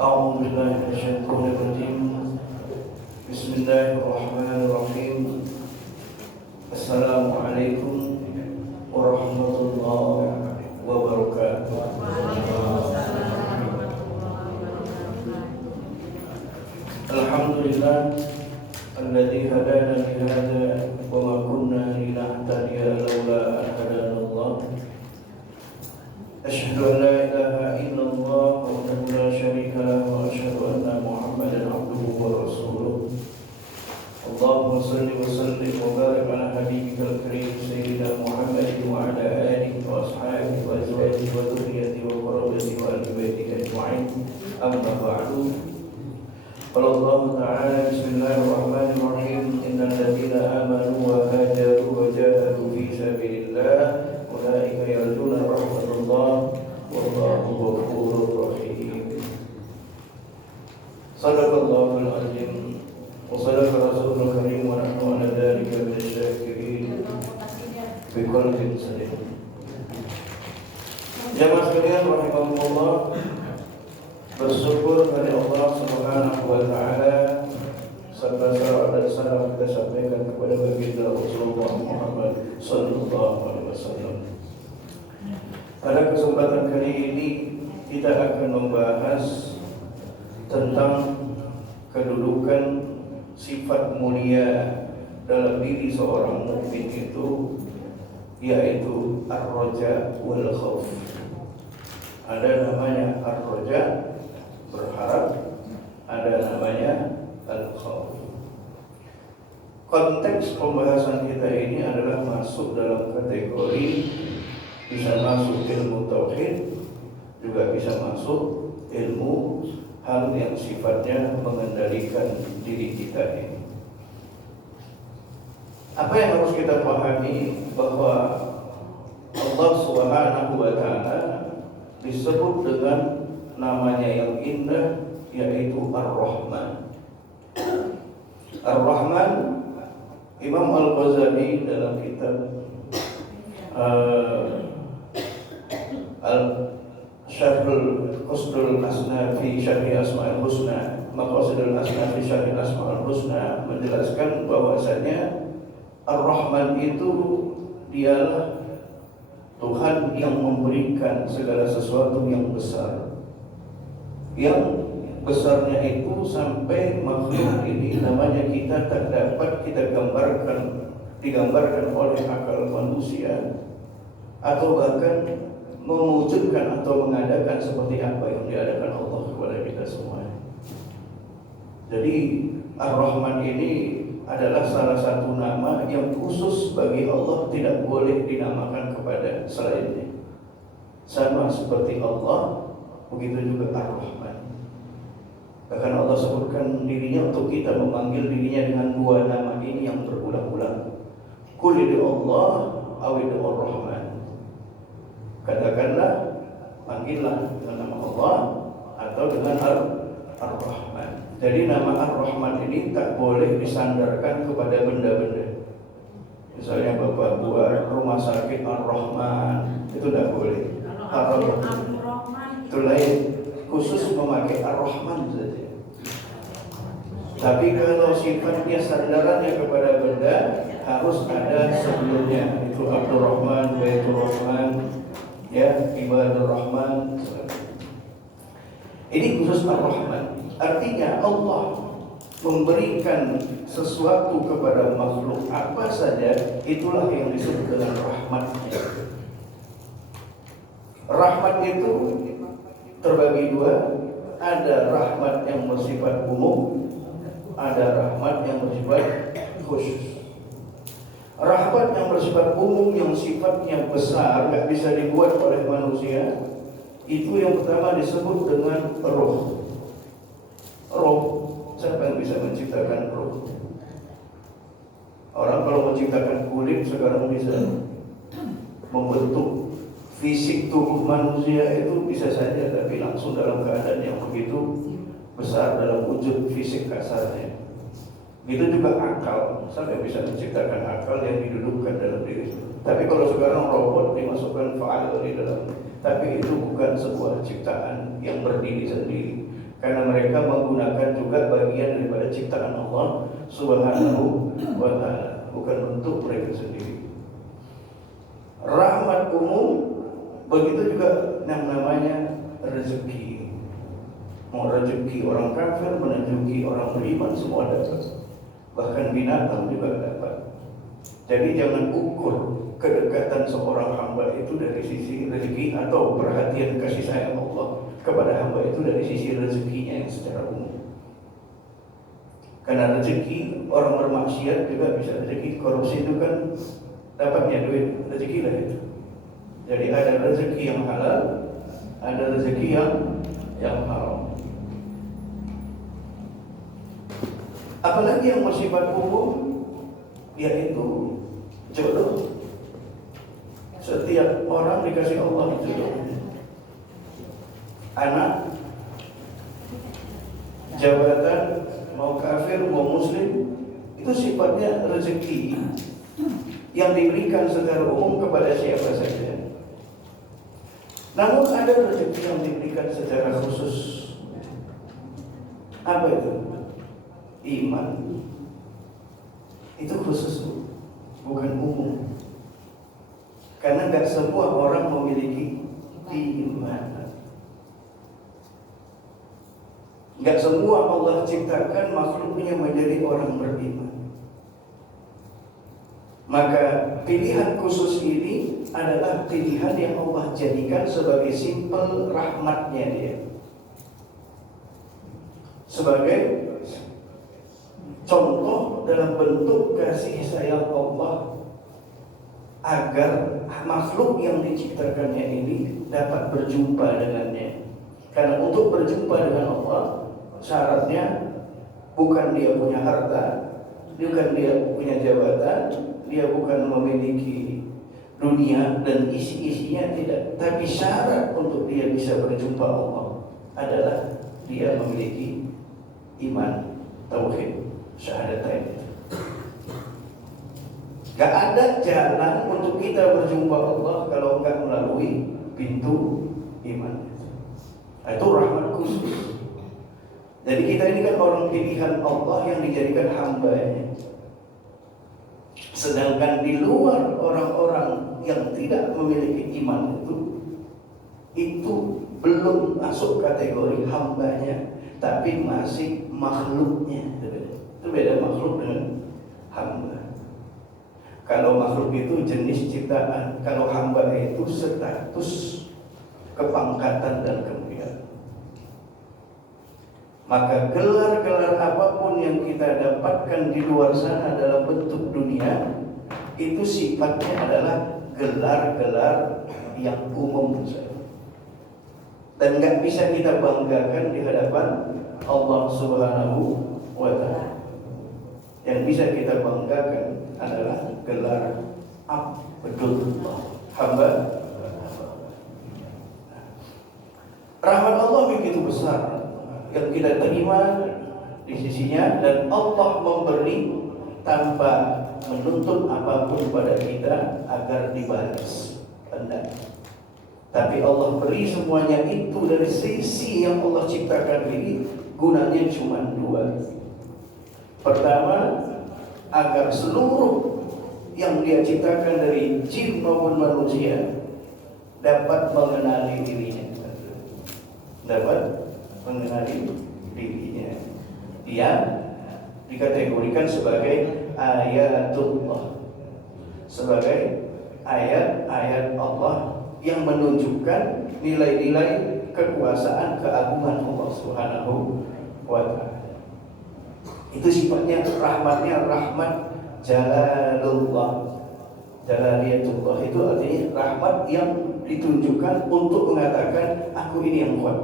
أعوذ بالله من الشيطان الرجيم. بسم الله الرحمن الرحيم. السلام عليكم ورحمة الله وبركاته. الحمد لله الذي هدانا لهذا وما كنا لنهتدي لولا أن هدانا الله. أشهد أن لا إله إلا الله وحده لا شريك له وأشهد أن محمدا عبده ورسوله. اللهم صل وسلم وبارك على حبيبك الكريم سيدنا محمد وعلى آله وأصحابه وأزواجه وذريته وقرابته وآل بيته أجمعين. أما بعد، قال الله تعالى: بسم الله الرحمن الرحيم. إن الذين آمنوا وهاجروا وجاهدوا في سبيل الله أولئك يرجون رحمة الله والله غفور رحيم. صدق الله العظيم وصدق رسوله الكريم ونحن على ذلك من الشاكرين بقلب سليم. Jamaah sekalian rahimakumullah, bersyukur kepada Allah Subhanahu wa taala, serta salawat dan salam kita sampaikan kepada baginda Rasulullah Muhammad sallallahu alaihi wasallam. Pada kesempatan kali ini kita akan membahas tentang kedudukan sifat mulia dalam diri seorang mukmin itu, yaitu ar-raja wal khauf. Ada namanya ar-raja, berharap, ada namanya al-khauf. Konteks pembahasan kita ini adalah masuk dalam kategori bisa masuk ilmu tauhid, juga bisa masuk ilmu hal yang sifatnya mengendalikan diri kita ini. Apa yang harus kita pahami bahwa Allah Subhanahu wa taala disebut dengan namanya yang indah, yaitu Ar-Rahman. Ar-Rahman, Imam Al-Ghazali dalam kitab Al-Syarhul Qasdul Asna fi Syarhi Asma'ul Husna, Maqasidul Asna fi Syarhi Asma'ul Husna, menjelaskan bahwasanya Ar-Rahman itu dialah Tuhan yang memberikan segala sesuatu yang besar. Yang besarnya itu sampai makhluk ini namanya kita tak dapat kita digambarkan oleh akal manusia, atau bahkan mewujudkan atau mengadakan seperti apa yang diadakan Allah kepada kita semua. Jadi Ar-Rahman ini adalah salah satu nama yang khusus bagi Allah, tidak boleh dinamakan kepada selainnya. Sama seperti Allah, begitu juga Ar-Rahman. Bahkan Allah sebutkan dirinya untuk kita memanggil dirinya dengan dua nama ini yang berulang-ulang. Qul Allah aw Ar-Rahman. Katakanlah, panggillah dengan nama Allah atau dengan Ar-Rahman. Jadi nama Ar-Rahman ini tak boleh disandarkan kepada benda-benda. Misalnya Bapak buat rumah sakit Ar-Rahman, itu tak boleh. Ar-Rahman itu lain, khusus memakai Ar-Rahman saja. Tapi kalau sifatnya sandarannya kepada benda, harus ada sebelumnya. Itu Abdul Rahman, Baitur Rahman, ya, Ibadur Rahman. Ini khusus Ar-Rahman. Artinya Allah memberikan sesuatu kepada makhluk apa saja, itulah yang disebut dengan rahmatnya. Rahmat itu terbagi dua. Ada rahmat yang bersifat umum, ada rahmat yang bersifat khusus. Rahmat yang bersifat umum, yang sifatnya besar, gak bisa dibuat oleh manusia, itu yang pertama disebut dengan roh. Roh, siapa yang bisa menciptakan roh? Orang kalau menciptakan kulit sekarang bisa membentuk fisik tubuh manusia, itu bisa saja, tapi langsung dalam keadaan yang begitu besar dalam wujud fisik kasarnya. Begitu juga akal, sampai bisa menciptakan akal yang didudukkan dalam diri. Tapi kalau sekarang robot dimasukkan fa'al di dalam, tapi itu bukan sebuah ciptaan yang berdiri sendiri. karena mereka menggunakan juga bagian daripada ciptaan Allah Subhanahu wa ta'ala, bukan untuk mereka sendiri. Rahmat umum, begitu juga yang namanya rezeki. Mau rezeki orang kafir, rezeki orang beriman, semua dapat. Bahkan binatang juga dapat. Jadi jangan ukur kedekatan seorang hamba itu dari sisi rezeki atau perhatian kasih sayang Allah kepada hamba itu dari sisi rezekinya yang secara umum. Karena rezeki orang bermaksiat juga bisa rezeki, korupsi itu kan dapatnya duit, rezeki lah itu. Jadi ada rezeki yang halal, ada rezeki yang haram. Apalagi yang bersifat umum, yaitu jodoh. Setiap orang dikasih Allah jodoh. Anak, jabatan, mau kafir, mau muslim, itu sifatnya rezeki yang diberikan secara umum kepada siapa saja. Namun ada rezeki yang diberikan secara khusus. Apa itu? Iman. Itu khusus, bukan umum. Karena gak semua orang memiliki iman. Gak semua Allah ciptakan makhluknya menjadi orang beriman. Maka pilihan khusus ini adalah pilihan yang Allah jadikan sebagai simpel rahmatnya dia, sebagai contoh dalam bentuk kasih sayang Allah agar makhluk yang diciptakannya ini dapat berjumpa dengannya. Karena untuk berjumpa dengan Allah syaratnya bukan dia punya harta, bukan dia punya jabatan, dia bukan memiliki dunia dan isi-isinya, tidak. Tapi syarat untuk dia bisa berjumpa Allah adalah dia memiliki iman, tauhid, syahadatain. Gak ada jalan untuk kita berjumpa Allah kalau enggak melalui pintu iman. Itu rahmat khusus. Jadi kita ini kan orang pilihan Allah yang dijadikan hamba-Nya. Sedangkan di luar orang-orang yang tidak memiliki iman itu belum masuk kategori hamba-Nya, tapi masih makhluknya. Itu beda makhluk dengan hamba. Kalau makhluk itu jenis ciptaan, kalau hamba itu status kepangkatan dan kemuliaan. Maka gelar-gelar apapun yang kita dapatkan di luar sana dalam bentuk dunia, itu sifatnya adalah gelar-gelar yang umum saja. Dan gak bisa kita banggakan di hadapan Allah Subhanahu wa ta'ala. Yang bisa kita banggakan adalah gelar Abdullah, hamba. Rahmat Allah begitu besar yang kita terima di sisinya, dan Allah memberi tanpa menuntut apapun pada kita agar dibalas. Tapi Allah beri semuanya itu dari sisi yang Allah ciptakan ini, gunanya cuma dua. Pertama, agar seluruh yang dia ciptakan dari jin maupun manusia dapat mengenali dirinya. Dapat mengenali dirinya. Dia dikategorikan sebagai ayatullah, sebagai ayat-ayat Allah yang menunjukkan nilai-nilai kekuasaan, keagungan Allah Subhanahu wa ta'ala. Itu sifatnya, rahmatnya rahmat jalalullah. Jalaliyatullah itu artinya rahmat yang ditunjukkan untuk mengatakan aku ini yang kuat,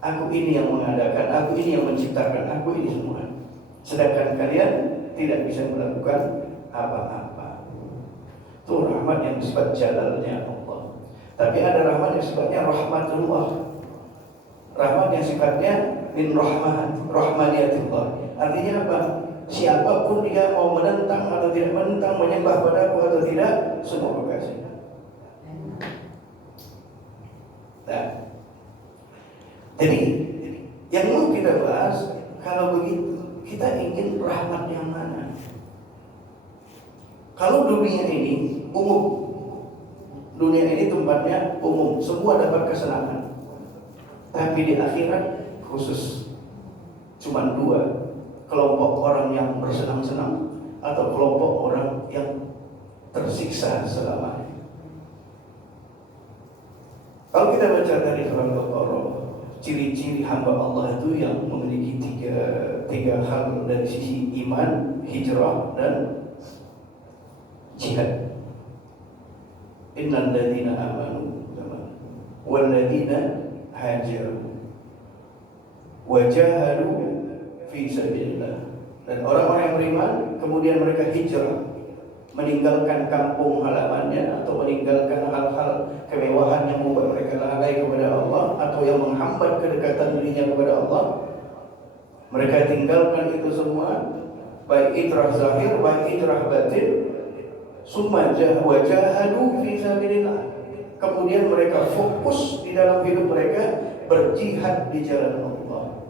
aku ini yang mengadakan, aku ini yang menciptakan, aku ini semua. Sedangkan kalian tidak bisa melakukan apa-apa. Itu rahmat yang sifat jalalnya Allah. Tapi ada rahmat yang sifatnya rahmatullah, rahmat yang sifatnya min rahmaniyatullah. Artinya apa? Siapapun dia mau menentang atau tidak menentang, menyembah padaku atau tidak, semua berkasih. Nah, jadi kita bahas, kalau begitu kita ingin rahmat yang mana? Kalau dunia ini umum, dunia ini tempatnya umum, semua dapat kesenangan. Tapi di akhirat khusus, cuma dua, kelompok orang yang bersenang-senang atau kelompok orang yang tersiksa selamanya. Kalau kita baca dari surah Al-Baqarah, ciri-ciri hamba Allah itu yang memiliki tiga hal dari sisi iman, hijrah, dan jihad. Innal ladzina amanu wal ladzina hajaru wajahadu fi sabilillah. Dan orang-orang yang beriman kemudian mereka hijrah, meninggalkan kampung halamannya atau meninggalkan hal-hal kemewahan yang membuat mereka lalai kepada Allah atau yang menghambat kedekatan dirinya kepada Allah. Mereka tinggalkan itu semua, baik hijrah zahir, baik hijrah batin. Summa wajahadu fi sabilillah. Kemudian mereka fokus di dalam hidup mereka berjihad di jalan Allah.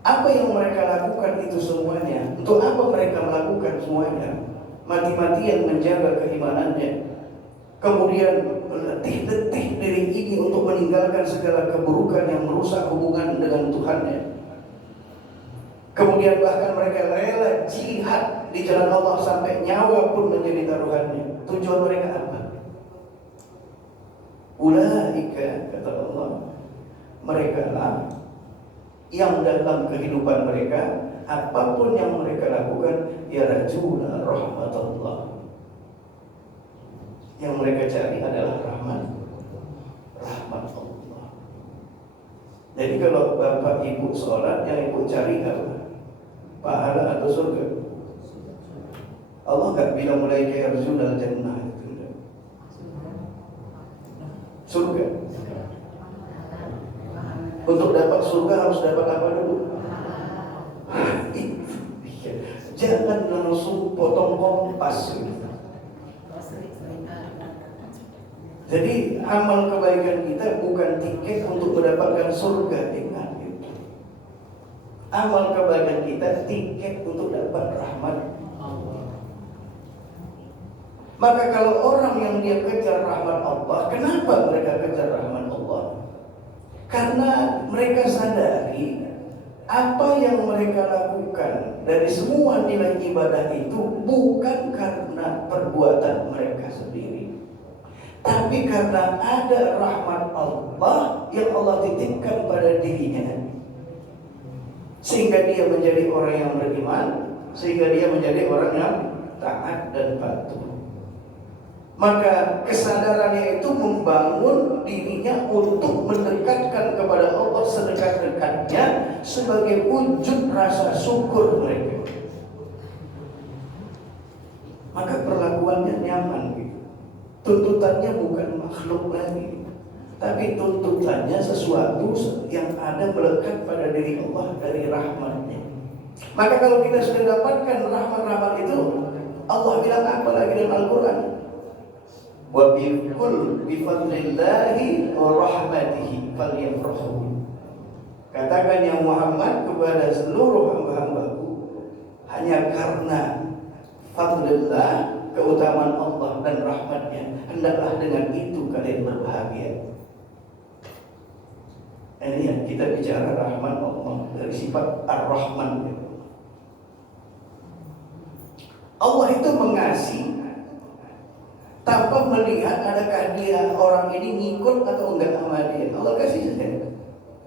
Apa yang mereka lakukan itu semuanya? Untuk apa mereka melakukan semuanya? Mati-matian menjaga keimanannya, kemudian letih-letih diri ini untuk meninggalkan segala keburukan yang merusak hubungan dengan Tuhannya. Kemudian bahkan mereka rela jihad di jalan Allah sampai nyawa pun menjadi taruhannya. Tujuan mereka apa? Ulaika, kata Allah, mereka lah yang dalam kehidupan mereka, apapun yang mereka lakukan, yarjuna rahmatullah. Yang mereka cari adalah rahmat Allah. Jadi kalau bapak ibu sholat, yang ibu cari apa? Pahala atau surga? Allah gak bilang mulai yarjuna jannah itu. Surga. Untuk dapat surga harus dapat apa dulu? Jangan langsung potong kompas. Jadi amal kebaikan kita bukan tiket untuk mendapatkan surga, ingat itu. Amal kebaikan kita tiket untuk dapat rahmat Allah. Maka kalau orang yang dia kejar rahmat Allah, kenapa mereka kejar rahmat Allah? Karena mereka sadari apa yang mereka lakukan dari semua nilai ibadah itu bukan karena perbuatan mereka sendiri, tapi karena ada rahmat Allah yang Allah titipkan pada dirinya, sehingga dia menjadi orang yang beriman, sehingga dia menjadi orang yang taat dan patuh. Maka kesadarannya itu membangun dirinya untuk mendekatkan kepada Allah sedekat-dekatnya sebagai wujud rasa syukur mereka. Maka perlakuannya nyaman gitu. Tuntutannya bukan makhluk lagi, tapi tuntutannya sesuatu yang ada melekat pada diri Allah dari rahmatnya. Maka kalau kita sudah dapatkan rahmat-rahmat itu, Allah bilang apa lagi dalam Al-Quran? Wa bikul bifadlillahi wa rahmatihi falyafrahu. Katakan ya Muhammad kepada seluruh hamba-hambaku, hanya karena fadlillah, keutamaan Allah dan rahmatnya, hendaklah dengan itu kalian berbahagia. Ini yang kita bicara rahmat Allah dari sifat Ar-Rahman. Allah itu mengasihi tanpa melihat adakah dia orang ini ngikut atau enggak sama dia. Allah kasih saja.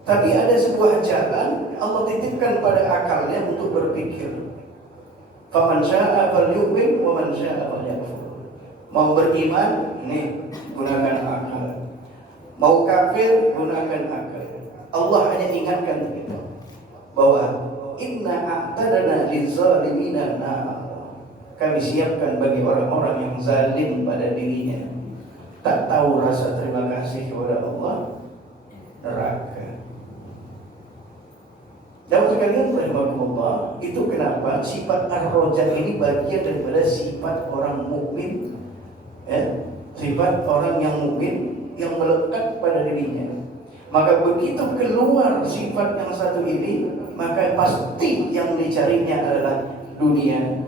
Tapi ada sebuah jalan Allah titipkan pada akalnya untuk berpikir. Faman syaa'a falyu'min wa man syaa'a falyakfur. Mau beriman, ini gunakan akal. Mau kafir, gunakan akal. Allah hanya ingatkan kita bahwa inna a'tadna liz-zalimina nar. Kami siapkan bagi orang-orang yang zalim pada dirinya, tak tahu rasa terima kasih kepada Allah, neraka. Jauh sekalian rahimahumullah, itu kenapa sifat ar-roja ini bagian daripada sifat orang mukmin, ya? Sifat orang yang mukmin yang melekat pada dirinya. Maka begitu keluar sifat yang satu ini, maka pasti yang dicarinya adalah dunia,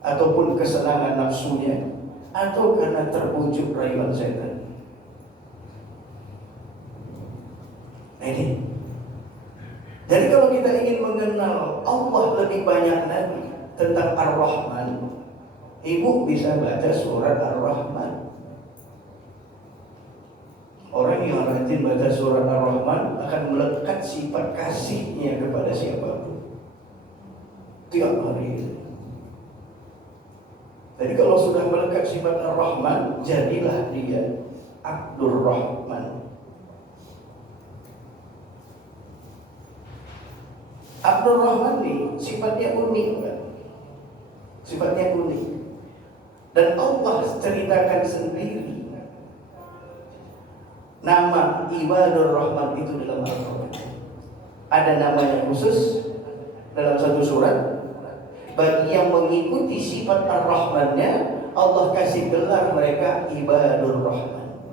ataupun kesenangan nafsunya, atau karena terbujuk rayuan setan. Nah ini. Jadi kalau kita ingin mengenal Allah lebih banyak lagi tentang Ar-Rahman, ibu bisa baca surat Ar-Rahman. Orang yang rajin baca surat Ar-Rahman akan melekat sifat kasihnya kepada siapapun tiap hari. Jadi kalau sudah melekat sifat Ar-Rahman, jadilah dia Abdur Rahman. Abdur Rahman ini sifatnya unik, kan? Sifatnya unik. Dan Allah ceritakan sendiri nama Ibadur Rahman itu dalam Al-Quran. Ada namanya khusus dalam satu surat. Bagi yang mengikuti sifat Ar-Rahmannya, Allah kasih gelar mereka Ibadur Rahman.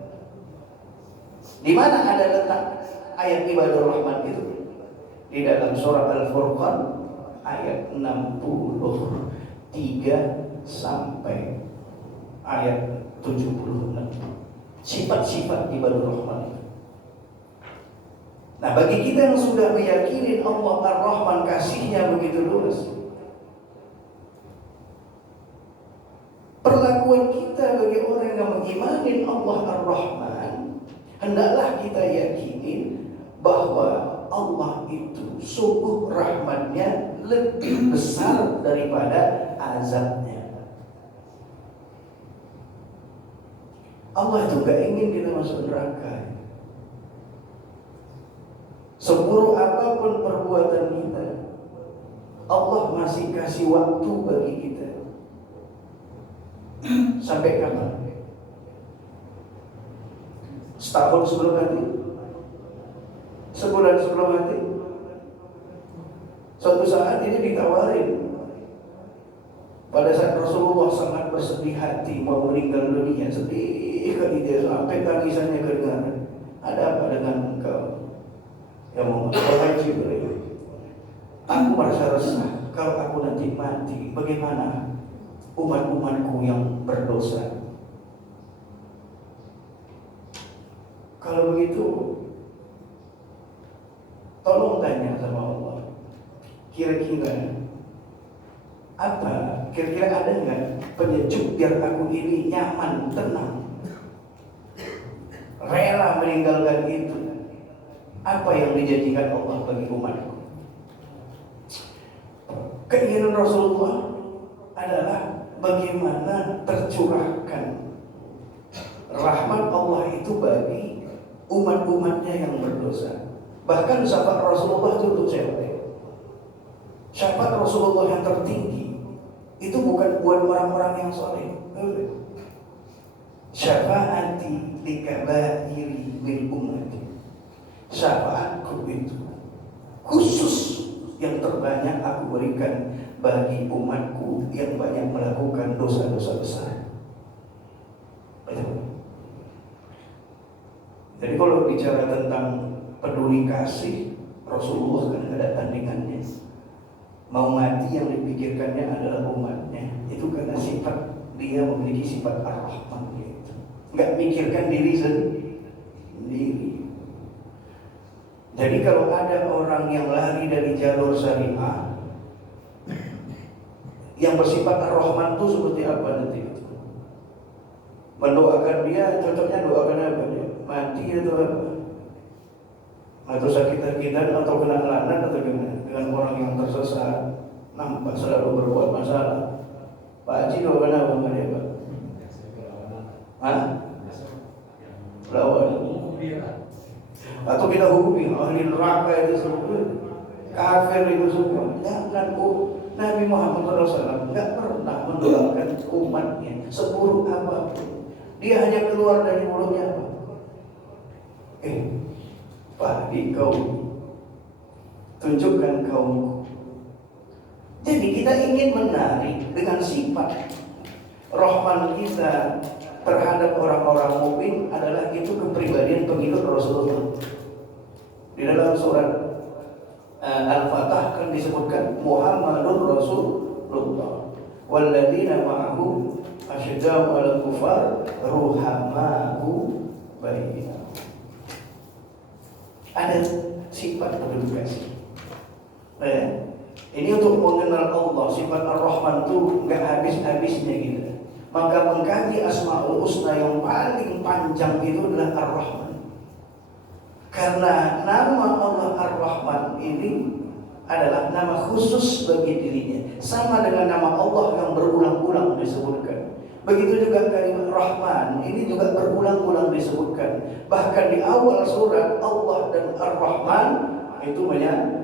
Di mana ada letak ayat Ibadur Rahman itu? Di dalam surat Al-Furqan ayat 63 sampai ayat 76. Sifat-sifat Ibadur Rahman. Nah, bagi kita yang sudah meyakini Allah Ar-Rahman, kasihnya begitu luas, perlakuan kita bagi orang yang mengimani Allah Ar-Rahman, hendaklah kita yakini bahwa Allah itu sungguh rahmatnya lebih besar daripada azabnya. Allah itu gak ingin kita masuk neraka. Seburuk apapun perbuatan kita, Allah masih kasih waktu bagi kita. Sampai kapan? Setahun sebelum mati? Sebulan sebelum mati? Suatu saat ini ditawarin. Pada saat Rasulullah sangat bersedih hati mau meninggal dunia, sedih kali dia sampai tangisannya kedengaran. Ada apa dengan engkau? Ya Muhammad, wahai Jibril, aku merasa resah kalau aku nanti mati. Bagaimana umat-umatku yang berdosa? Kalau begitu, tolong tanya sama Allah, kira-kira apa? Kira-kira ada nggak penyejuk biar aku ini nyaman, tenang, rela meninggalkan itu? Apa yang dijanjikan Allah bagi umatku? Keinginan Rasulullah adalah bagaimana tercurahkan rahmat Allah itu bagi umat-umatnya yang berdosa. Bahkan syafaat Rasulullah itu untuk siapa? Syafaat Rasulullah yang tertinggi itu bukan buat orang-orang yang soleh. Syafaati likabairi min ummati. Syafaatku itu khusus yang terbanyak aku berikan bagi umatku yang banyak melakukan dosa-dosa besar. Jadi kalau bicara tentang peduli kasih, Rasulullah kan ada tandingannya. Mau mati yang dipikirkannya adalah umatnya. Itu karena sifat dia memiliki sifat Ar-Rahman gitu. Nggak pikirkan diri sendiri. Jadi kalau ada orang yang lari dari jalur syariah, yang bersifat Ar-Rahman itu seperti apa nanti? Mendoakan dia, cocoknya doakan apa dia? Mati atau apa? Atau sakit-sakitan atau kena laknat atau gimana? Dengan orang yang tersesat, nampak selalu berbuat masalah. Pak Haji doakan apa sama dia, Pak? Hah? Lawan. Atau kita hukumi ahli neraka itu semua, kafir itu semua. Jangan. Nabi Muhammad SAW nggak pernah mendoakan umatnya seburuk apapun. Dia hanya keluar dari mulutnya apa? Fahdi kaum, tunjukkan kaumku. Jadi kita ingin menarik dengan sifat Rahman kita terhadap orang-orang mukmin adalah itu kepribadian pengikut Rasulullah. dalam surat Al-Fatah kan disebutkan Muhammadur Rasulullah walladzina ma'ahu asyidda'u 'alal kufar ruhama'u bainahum. Ada sifat penuh kasih. Ini untuk mengenal Allah, sifat Ar-Rahman itu nggak habis-habisnya gitu. Maka mengkaji Asmaul Husna yang paling panjang itu adalah Ar-Rahman. Karena nama Allah Ar-Rahman ini adalah nama khusus bagi dirinya, sama dengan nama Allah yang berulang-ulang disebutkan. Begitu juga kalimat Rahman ini juga berulang-ulang disebutkan. Bahkan di awal surat Allah dan Ar-Rahman itu menyatu.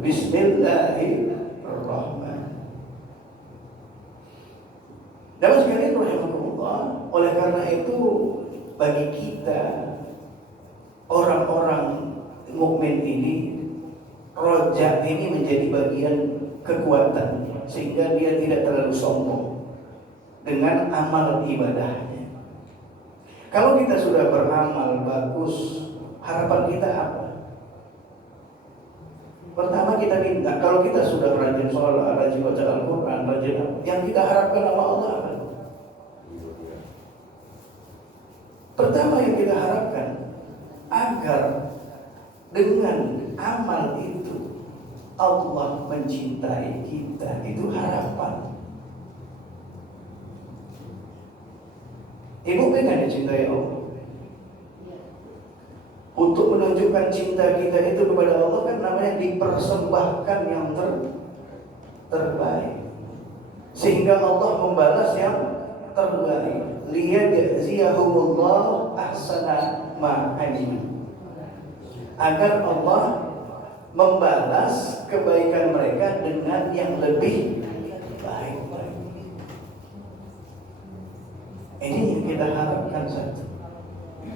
Bismillahirrahmanirrahim. Dan sekalian rahimakumullah, oleh karena itu bagi kita orang-orang mukmin ini, roja ini menjadi bagian kekuatan sehingga dia tidak terlalu sombong dengan amal ibadahnya. Kalau kita sudah beramal bagus, harapan kita apa? Pertama kita minta, kalau kita sudah rajin sholat, rajin baca Al-Quran, rajin yang kita harapkan sama Allah apa? Pertama yang kita harapkan agar dengan amal itu Allah mencintai kita, itu harapan. Ibu pengen dicintai Allah. Untuk menunjukkan cinta kita itu kepada Allah kan namanya dipersembahkan yang terbaik, sehingga Allah membalas yang terbaik. Liyajziyahumullah ahsana ma 'amilu, agar Allah membalas kebaikan mereka dengan yang lebih baik. Ini yang kita harapkan satu.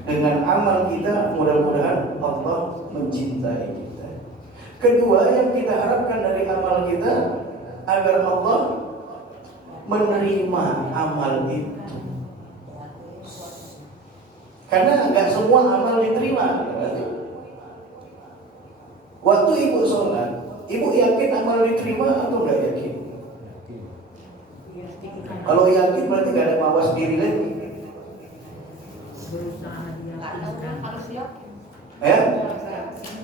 Dengan amal kita mudah-mudahan Allah mencintai kita. Kedua yang kita harapkan dari amal kita agar Allah menerima amal itu. Karena enggak semua amal diterima. Waktu ibu sholat, ibu yakin amal diterima atau enggak yakin? Kalau yakin berarti enggak ada mawas diri lagi.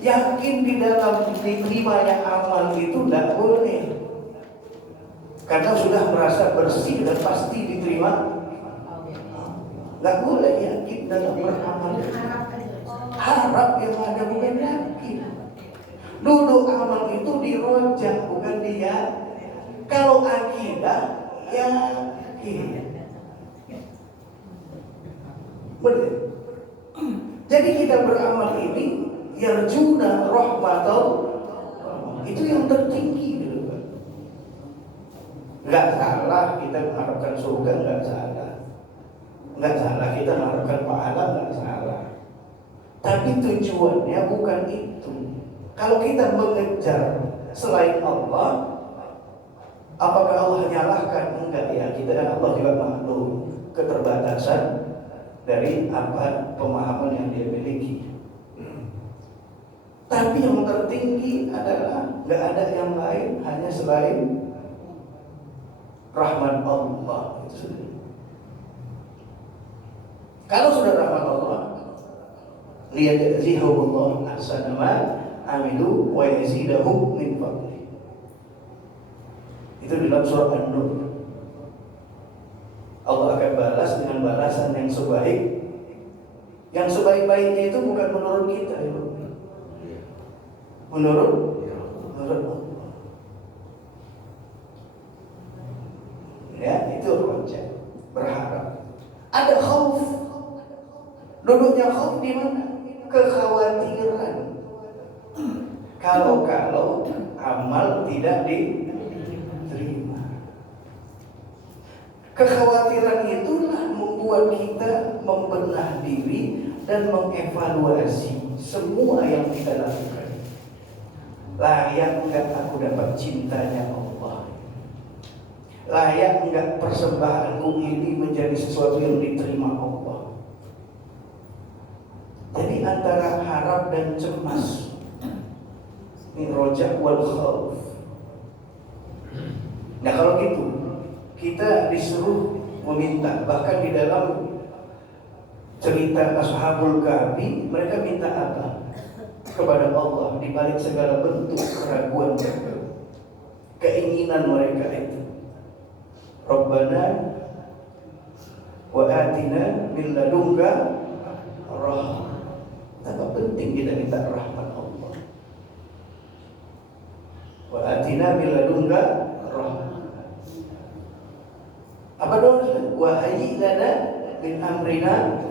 Yakin di dalam diterimanya amal itu tidak boleh, karena sudah merasa bersih dan pasti diterima. Tidak boleh yakin dalam beramal. Harap yang ada bukan yakin. Duduk amal itu dirojak bukan dia. Kalau akidah yakin. Benar. Jadi kita beramal ini yarjuna rahmatullah, itu yang tertinggi gitu kan. Enggak salah kita mengharapkan surga, enggak salah. Enggak salah kita mengharapkan pahala, enggak salah. Tapi tujuannya bukan itu. Kalau kita mengejar selain Allah, apakah Allah nyalahkan? Enggak ya, kita Allah juga maklum keterbatasan dari apa pemahaman yang dia miliki. Tapi yang tertinggi adalah nggak ada yang lain hanya selain rahmat Allah itu sendiri. Kalau sudah rahmat Allah, liyajzihumullah ahsana ma 'amilu wa yazidahum min fadli. Itu di dalam surah An-Nur. Allah akan balas dengan balasan yang sebaik. Yang sebaik-baiknya itu bukan menurut kita, ya. Menurut Allah. Ya, itu roja, berharap. Ada khauf. Duduknya khauf di mana? Kekhawatiran. Kalau amal tidak diterima. Kekhawatiran itulah membuat kita membenah diri dan mengevaluasi semua yang kita lakukan. Layak enggak aku dapat cintanya Allah? Layak enggak persembahanku ini menjadi sesuatu yang diterima Allah? Jadi antara harap dan cemas Ini roja wal khauf. Nah kalau gitu kita disuruh meminta, bahkan di dalam cerita Ashabul Kahfi mereka minta apa? Kepada Allah di balik segala bentuk keraguan mereka, keinginan mereka itu. Rabbana wa atina min ladunka rahmah. Betapa penting kita minta rahmat Allah. Wa atina min ladunka rahmah. Apa doa? Wa hayyi lana min amrina.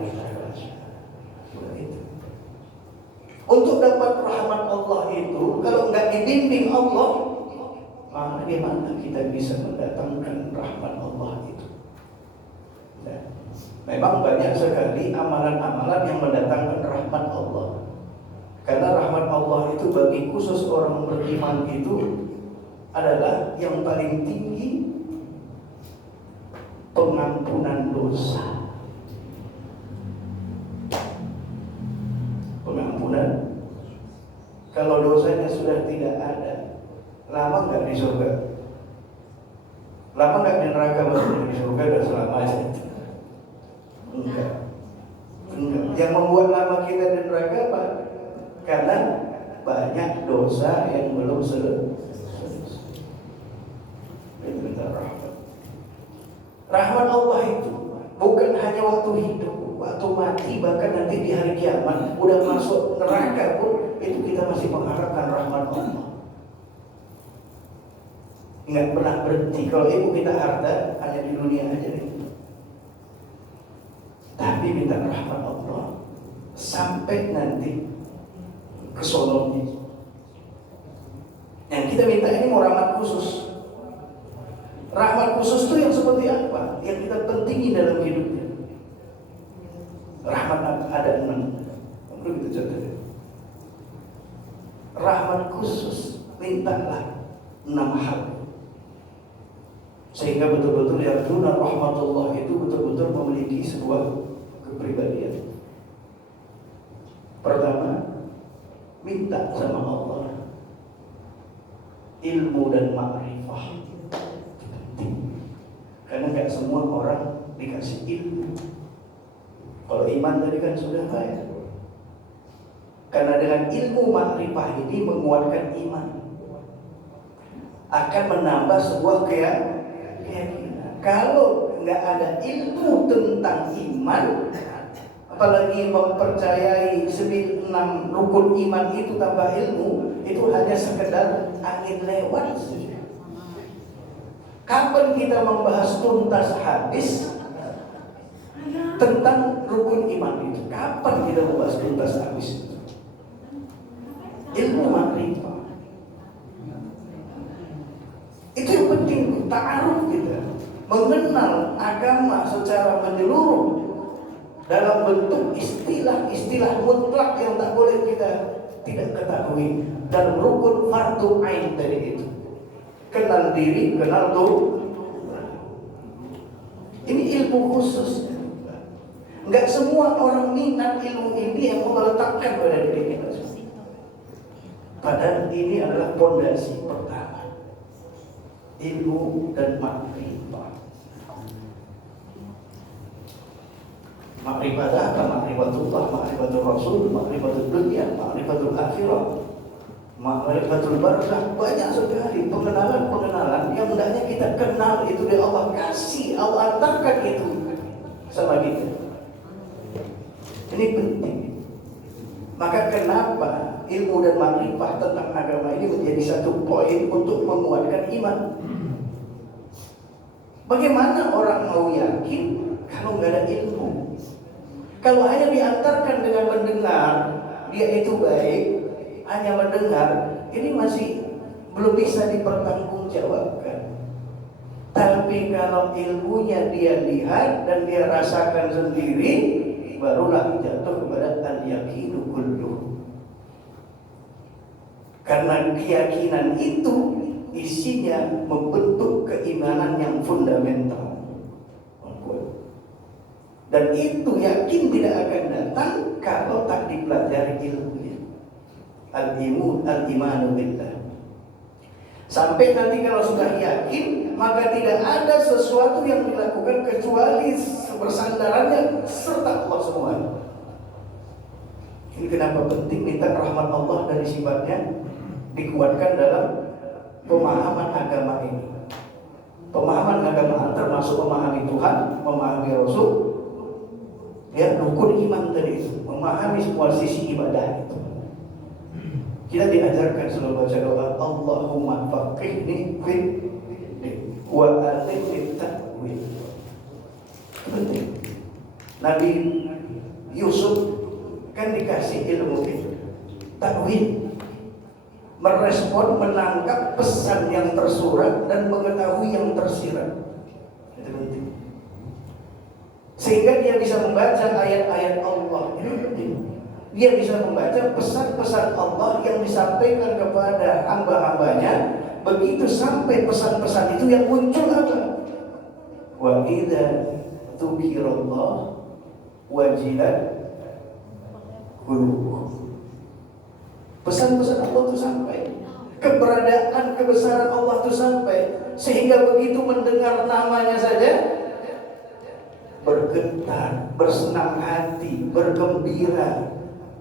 Untuk dapat rahmat Allah itu, kalau nggak dibimbing Allah, bagaimana kita bisa mendatangkan rahmat Allah itu? Nah, memang banyak sekali amalan-amalan yang mendatangkan rahmat Allah. Karena rahmat Allah itu bagi khusus orang beriman itu adalah yang paling tinggi, pengampunan dosa. Pengampunan. Kalau dosanya sudah tidak ada, lama nggak di surga? Lama nggak di neraka? Masuk di surga dan selamanya? Enggak. Yang membuat lama kita di neraka apa? Karena banyak dosa yang belum selesai. Itu rahmat. Rahmat Allah itu bukan hanya waktu hidup, waktu mati, bahkan nanti di hari kiamat udah masuk neraka pun itu kita masih mengharapkan rahmat Allah. Nggak pernah berhenti. Kalau ibu minta harta hanya di dunia aja nih. Tapi minta rahmat Allah sampai nanti ke sononya. Yang kita minta ini mau rahmat khusus. Rahmat khusus itu yang seperti apa? Yang kita pentingin dalam hidupnya. Rahmat ada 6. Perlu kita catat. Rahmat khusus, mintalah 6 hal. Sehingga betul-betul yarjuna rahmatullah itu betul-betul memiliki sebuah kepribadian. Pertama, minta sama Allah ilmu dan ma'rifah. Karena gak semua orang dikasih ilmu. Kalau iman tadi kan sudah baik. Karena dengan ilmu makrifah ini menguatkan iman, akan menambah sebuah keyakinan. Kalau nggak ada ilmu tentang iman, apalagi mempercayai 6 rukun iman itu tanpa ilmu, itu hanya sekedar angin lewat. Kapan kita membahas tuntas hadis tentang rukun iman itu? Kapan kita membahas tuntas hadis itu? Ilmu makrifah itu yang penting, ta'aruf kita, mengenal agama secara menyeluruh dalam bentuk istilah-istilah mutlak yang tak boleh kita tidak ketahui dalam rukun fardu ain tadi itu. Kenal diri, kenal Tuhan. Ini ilmu khusus. Enggak semua orang minat ilmu ini yang meletakkan pada diri kita. Padahal ini adalah pondasi pertama, ilmu dan makrifah. Makrifah apa? Makrifatullah, makrifatul Rasul, makrifatul dunia, makrifatul akhirah, makrifatul barzakh. Banyak sekali pengenalan-pengenalan yang hendaknya kita kenal itu dari Allah kasih, Allah antarkan itu sama kita. Ini penting. Maka kenapa ilmu dan makrifah tentang agama ini menjadi satu poin untuk menguatkan iman? Bagaimana orang mau yakin kalau nggak ada ilmu? Kalau hanya diantarkan dengan mendengar, dia itu baik, hanya mendengar, ini masih belum bisa dipertanggungjawabkan. Tapi kalau ilmunya dia lihat dan dia rasakan sendiri, barulah jatuh kepada al-yaqinu kulluh. Karena keyakinan itu isinya membentuk keimanan yang fundamental. Dan itu yakin tidak akan datang kalau tak dipelajari ilmunya. al-imanu billah. Sampai nanti kalau sudah yakin, maka tidak ada sesuatu yang dilakukan kecuali bersandarannya serta Allah semua. Ini kenapa penting minta rahmat Allah dari sifatnya dikuatkan dalam pemahaman agama ini. Pemahaman agama termasuk memahami Tuhan, memahami Rasul, ya, rukun iman tadi itu, memahami semua sisi ibadah itu. Kita diajarkan selalu baca doa, Allahumma faqihni fid din wa alimni ta'wil. Penting. Nabi Yusuf kan dikasih ilmu takwil, merespon, menangkap pesan yang tersurat dan mengetahui yang tersirat. Itu penting. Sehingga dia bisa membaca ayat-ayat Allah. Ini penting. Dia bisa membaca pesan-pesan Allah yang disampaikan kepada hamba-hambanya. Begitu sampai pesan-pesan itu yang muncul apa? Wa idza dzukirallah wajilat qulubuhum. Pesan-pesan Allah itu sampai, keberadaan kebesaran Allah itu sampai, sehingga begitu mendengar namanya saja bergetar, bersenang hati, bergembira,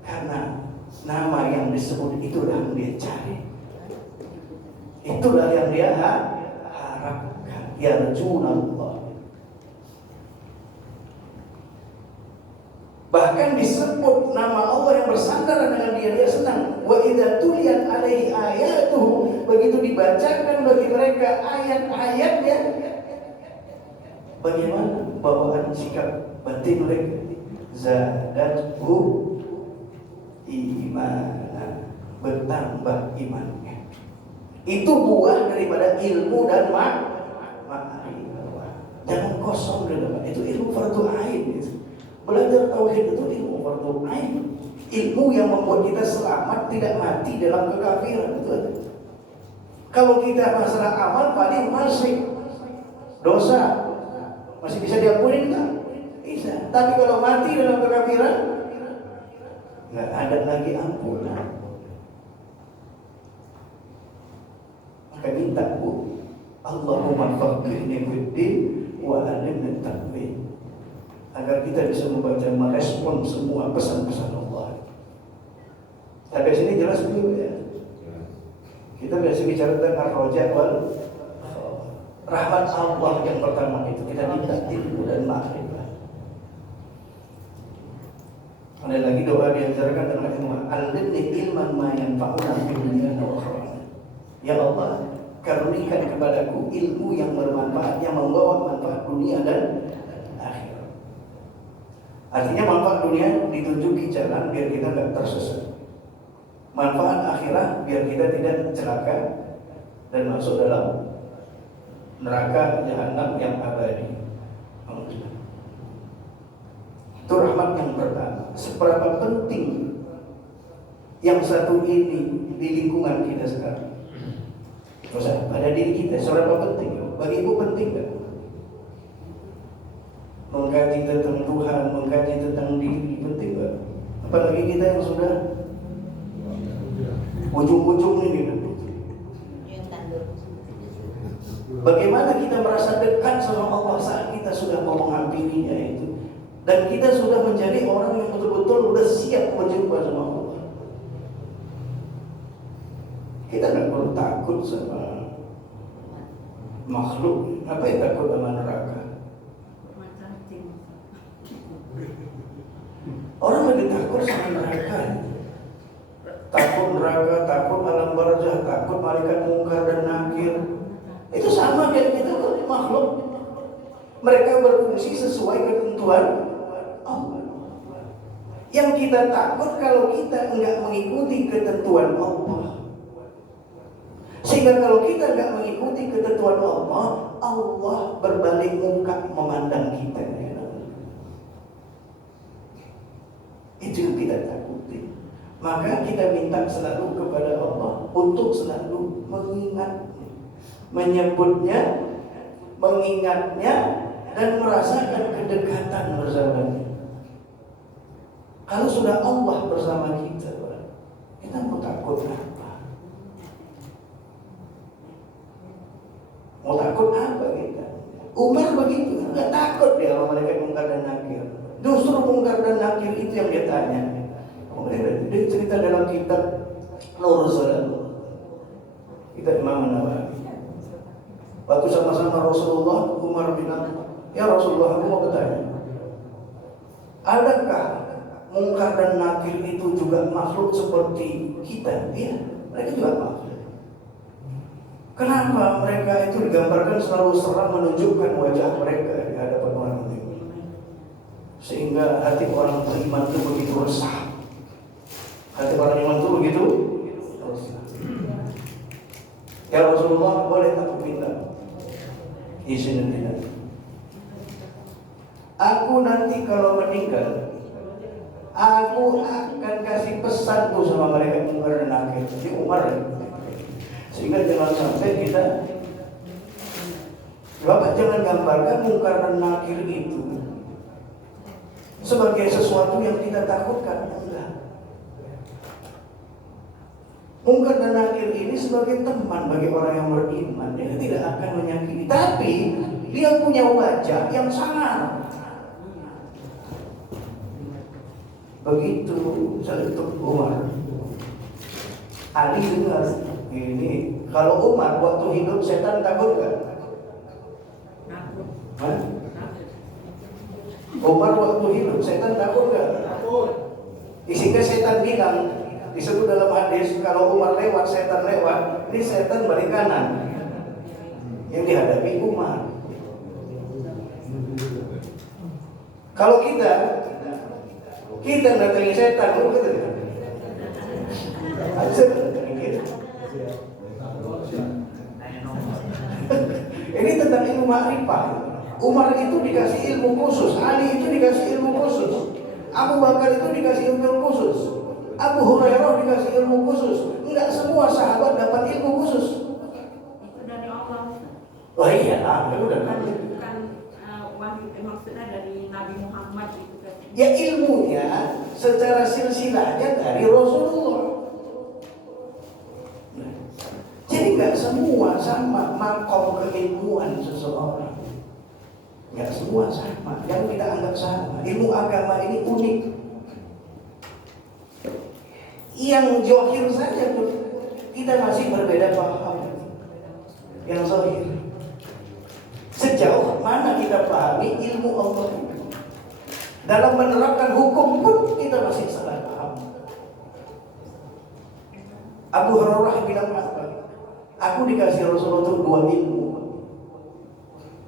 karena nama yang disebut itulah yang dia cari, itulah yang dia harapkan. Yarjunallah. Bahkan disebut nama Allah yang bersandar dengan dia senang. Wa idza tuliyat alaihi ayatuhu, begitu dibacakan bagi mereka ayat-ayatnya, bagaimana bawaan sikap batin mereka? Zadathu imanan, bertambah imannya. Itu buah daripada ilmu dan ma'rifah. Jangan kosong dalam itu ilmu fardu ain itu. Belajar tauhid itu ilmu fardu ain, ilmu yang membuat kita selamat, tidak mati dalam kekafiran. Kalau kita masalah amal paling masih dosa, masih bisa diampuni enggak? Bisa. Tapi kalau mati dalam kekafiran, nggak ada lagi ampunan. Maka minta Allahumma faqihni fid din wa alimni ta'wil, agar kita bisa membaca, merespon semua pesan-pesan Allah. Sampai sini jelas belum ya? Kita biasa bicara tentang ar-raja wal rahmat Allah yang pertama itu kita minta ilmu dan ma'rifah. Ada lagi doa diajarkan dengan ilmu, alimni ilman ma yanfa'una fid dunya wal akhirah. Ya Allah, karunikan kepadaku ilmu yang bermanfaat, yang membawa manfaat dunia dan akhirat. Artinya manfaat dunia ditunjuki jalan biar kita tidak tersesat. Manfaat akhirat biar kita tidak celaka dan masuk dalam neraka jahanam yang abadi. Itu rahmat yang pertama. Seberapa penting yang satu ini di lingkungan kita sekarang. Terus pada diri kita, seberapa penting? Bagi ibu penting kan? Mengkaji tentang Tuhan, mengkaji tentang diri, penting kan? Apalagi kita yang sudah ujung-ujung ini kan? Bagaimana kita merasa dekat sama Allah saat kita sudah mau menghampirinya itu, dan kita sudah menjadi orang yang betul-betul sudah siap berjumpa sama Allah. Kita tidak perlu takut sama makhluk. Apa yang takut sama neraka? Orang lebih takut sama neraka. Takut neraka, takut alam barzah, takut malaikat mungkar dan nakir. Itu sama kayak kita makhluk. Mereka berfungsi sesuai ketentuan Allah. Yang kita takut kalau kita enggak mengikuti ketentuan Allah. Sehingga kalau kita enggak mengikuti ketentuan Allah, Allah berbalik muka memandang kita. Itu yang kita takuti. Maka kita minta selalu kepada Allah untuk selalu mengingatnya, menyebutnya, mengingatnya, dan merasakan kedekatan bersamanya. Kalau sudah Allah bersama kita, kita mau takut. takut apa? Mau takut apa kita? Umar begitu, nggak takut dia sama malaikat mungkar dan nakir. Justru mungkar dan nakir itu yang dia tanya. Dia cerita dalam kitab Nur Salam, kitab Imam Nawawi. Waktu sama-sama Rasulullah, Umar bilang, ya Rasulullah, aku mau bertanya, adakah mungkar dan nakir itu juga makhluk seperti kita? Iya, mereka juga makhluk. Kenapa mereka itu digambarkan selalu seram menunjukkan wajah mereka di hadapan orang ini, sehingga hati orang beriman itu begitu resah. Hati orang iman itu begitu resah. Ya Rasulullah, boleh aku minta izin tidak? Aku nanti kalau meninggal, aku akan kasih pesan tuh sama mereka mungkar dan nakir. Jadi Umar, sehingga jangan sampai kita, Bapak jangan gambarkan mungkar dan nakir itu sebagai sesuatu yang kita takutkan. Enggak. Mungkar dan nakir ini sebagai teman bagi orang yang beriman. Dia tidak akan menyakiti, tapi dia punya wajah yang sangar. Begitu seletuk Umar. Ali dengar ini. Kalau Umar waktu hidup setan takut gak? Hah? Umar waktu hidup setan takut gak? Takut. Sehingga setan bilang, disebut dalam hadis, kalau Umar lewat, setan lewat, ini setan balik kanan. Yang dihadapi Umar. Kalau kita datangi setan, lu kata dia. Ini tentang ilmu ma'rifah. Umar itu dikasih ilmu khusus, Ali itu dikasih ilmu khusus, Abu Bakar itu dikasih ilmu khusus, Abu Hurairah dikasih ilmu khusus. Enggak semua sahabat dapat ilmu khusus. Itu dari Allah. Oh iya, itu udah bukan wahyu, maksudnya dari Nabi Muhammad itu kan. Ya ilmunya secara silsilahnya dari Rasulullah. Jadi nggak semua sama makom keilmuan seseorang. Nggak semua sama. Yang kita anggap sama. Ilmu agama ini unik. Yang zahir saja pun kita masih berbeda paham. Yang zahir. Sejauh mana kita pahami ilmu Allah. Dalam menerapkan hukum pun kita masih salah paham. Abu Hurairah bilang apa? Aku dikasih Rasulullah itu 2 ilmu.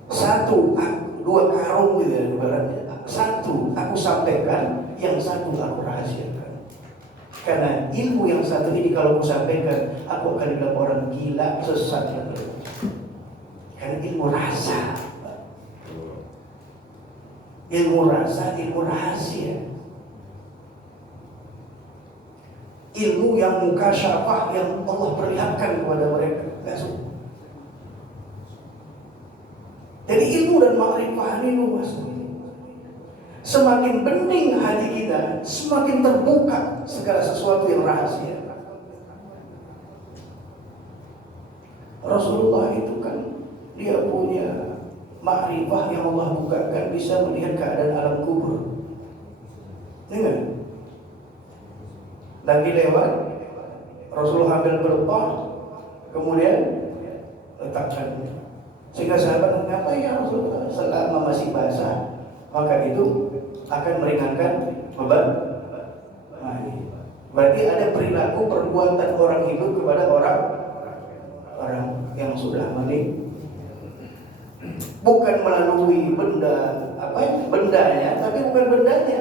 1, 2 karung gitu ya ibaratnya. 1 aku sampaikan, yang 1 aku rahasiakan. Karena ilmu yang 1 ini kalau aku sampaikan, aku akan dibilang orang gila, sesat. Karena ilmu rasa. Ilmu rasa, ilmu rahasia. Ilmu yang mukasyafah yang Allah perlihatkan kepada mereka. Enggak suka. Jadi ilmu dan makrifah ini luas. Semakin bening hati kita, semakin terbuka segala sesuatu yang rahasia. Rasulullah itu kan dia punya makrifah yang Allah bukakan, bisa melihat keadaan alam kubur. Dengar? Lagi lewat, Rasulullah ambil berpah, kemudian letakkan. Sehingga sahabat mengapa ya Rasulullah, selama masih basah, maka itu akan meringankan beban. Berarti ada perilaku perbuatan orang hidup kepada orang yang sudah meninggal. Bukan melalui bendanya, tapi bukan bendanya,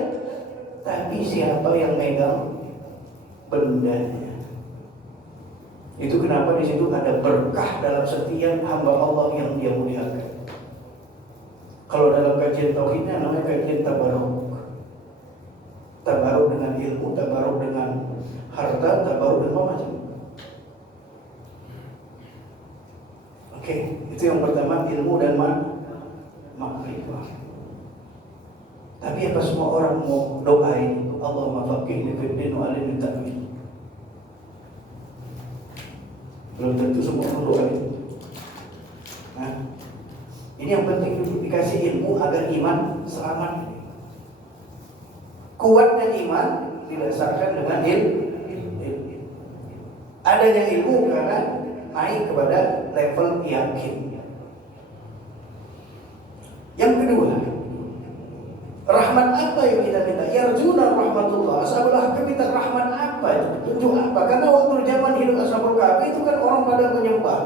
tapi siapa yang megang bendanya. Itu kenapa di situ ada berkah dalam setiap hamba Allah yang dia muliakan. Kalau dalam kajian tauhidnya namanya kajian tabaruk. Tabaruk dengan ilmu, tabaruk dengan harta, tabaruk dengan macam. Oke, itu yang pertama, ilmu dan makrifah. Tapi apa semua orang mau doain Allahumma faqihni fid din wa alimni ta'wil? Belum tentu semua perlu alim. Nah, ini yang penting dikasih ilmu agar iman selamat. Kuatnya iman didasarkan dengan ilmu. Adanya ilmu karena naik kepada level yakin. Yang kedua, rahmat apa yang kita minta? Yarjuna rahmatullah. Ashabul kahfi minta rahmat apa? Tunjuk apa? Karena waktu zaman hidup Ashabul kahfi itu kan orang pada menyembah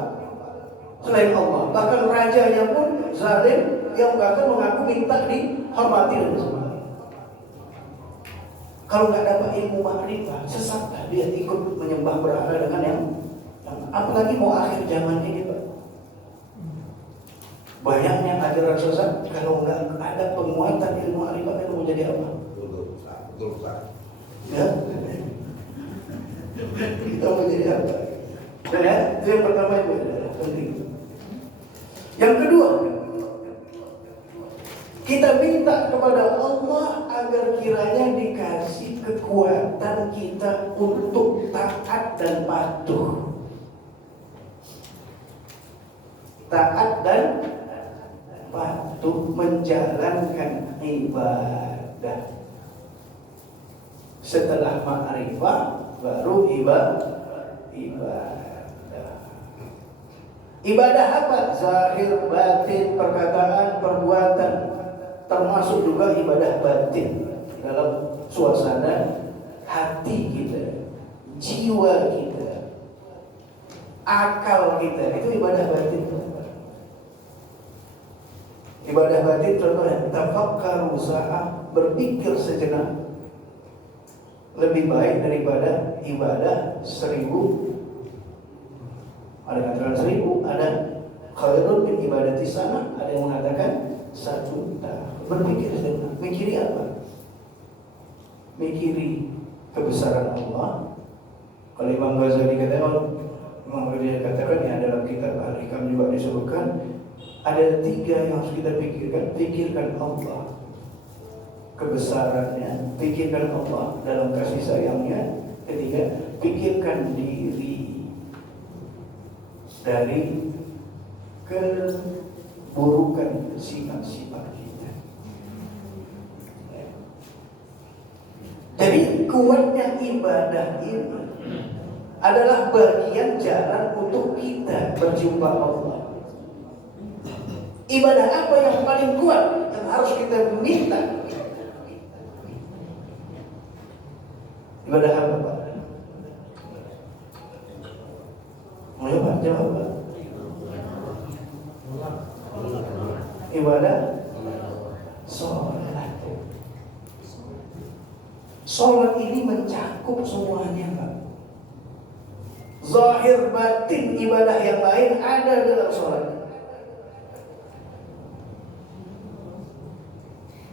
selain Allah. Bahkan rajanya pun zalim yang bahkan mengaku minta dihormati dan disembah. Kalau nggak dapat ilmu makrifah, sesatlah dia ikut menyembah berhala dengan yang apalagi mau akhir zaman ini, Pak. Banyaknya ajaran sesat, kalau nggak ada penguatan ilmu makrifah itu mau jadi apa? Betul. Ya? Kita mau jadi apa? Dan ya, itu yang pertama itu penting. Yang kedua, kita minta kepada Allah agar kiranya dikasih kekuatan kita untuk taat dan patuh. Taat dan patuh menjalankan ibadah. Setelah ma'rifah baru ibadah. Ibadah apa? Zahir, batin, perkataan, perbuatan. Termasuk juga ibadah batin dalam suasana hati kita, jiwa kita, akal kita. Itu ibadah batin. Ibadah batin contohnya tafakkaru sa'ah, berpikir sejenak, lebih baik daripada ibadah 1000. Ada katakan 1000, ada khairun min ibadati sana, ada yang mengatakan 1 tahun. Berpikir sejenak, mikiri apa? Mikiri kebesaran Allah. Kalau Imam Ghazali katakan yang dalam kitab Al-Hikam juga disebutkan ada 3 yang harus kita pikirkan. Pikirkan Allah, kebesarannya, pikirkan Allah dalam kasih sayangnya. Ketiga, pikirkan diri dari keburukan sifat-sifat kita. Jadi kuatnya ibadah ini adalah bagian jalan untuk kita berjumpa Allah. Ibadah apa yang paling kuat yang harus kita minta? Ibadah apa, Pak? Mau jawab, Pak? Ibadah sholat. Sholat ini mencakup semuanya, Pak. Zahir batin ibadah yang lain ada dalam sholat.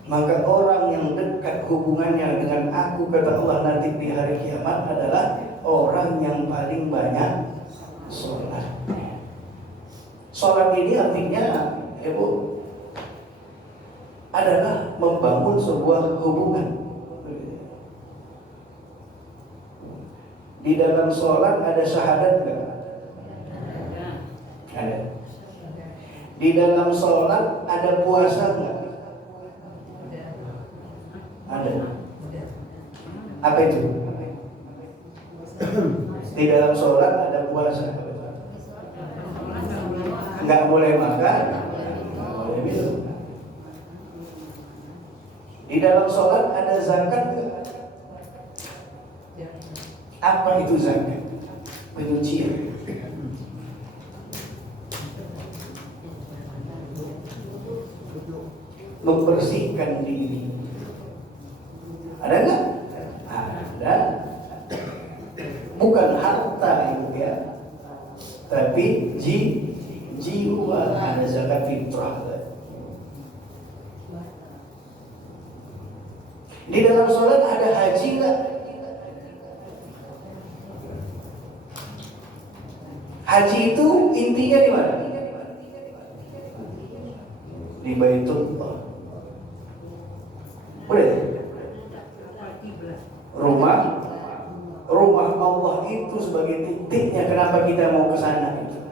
Maka orang yang dekat hubungannya dengan aku, kata Allah nanti di hari kiamat, adalah orang yang paling banyak sholat. Sholat ini artinya, Ibu, adalah membangun sebuah hubungan. Di dalam sholat ada syahadat nggak? Ada. Di dalam sholat ada puasa nggak? Ada. Apa itu? Di dalam sholat ada puasa. Nggak boleh makan, nggak boleh minum. Di dalam sholat ada zakat nggak? Apa itu zakat? Penyucian. Membersihkan diri. Ada nggak? Ada. Bukan harta itu ya, tapi jiwa. Ada zakat fitrah. Di dalam sholat ada haji nggak? Haji itu intinya di mana? Di Baitullah. Boleh? Rumah rumah Allah itu sebagai titiknya kenapa kita mau ke sana itu.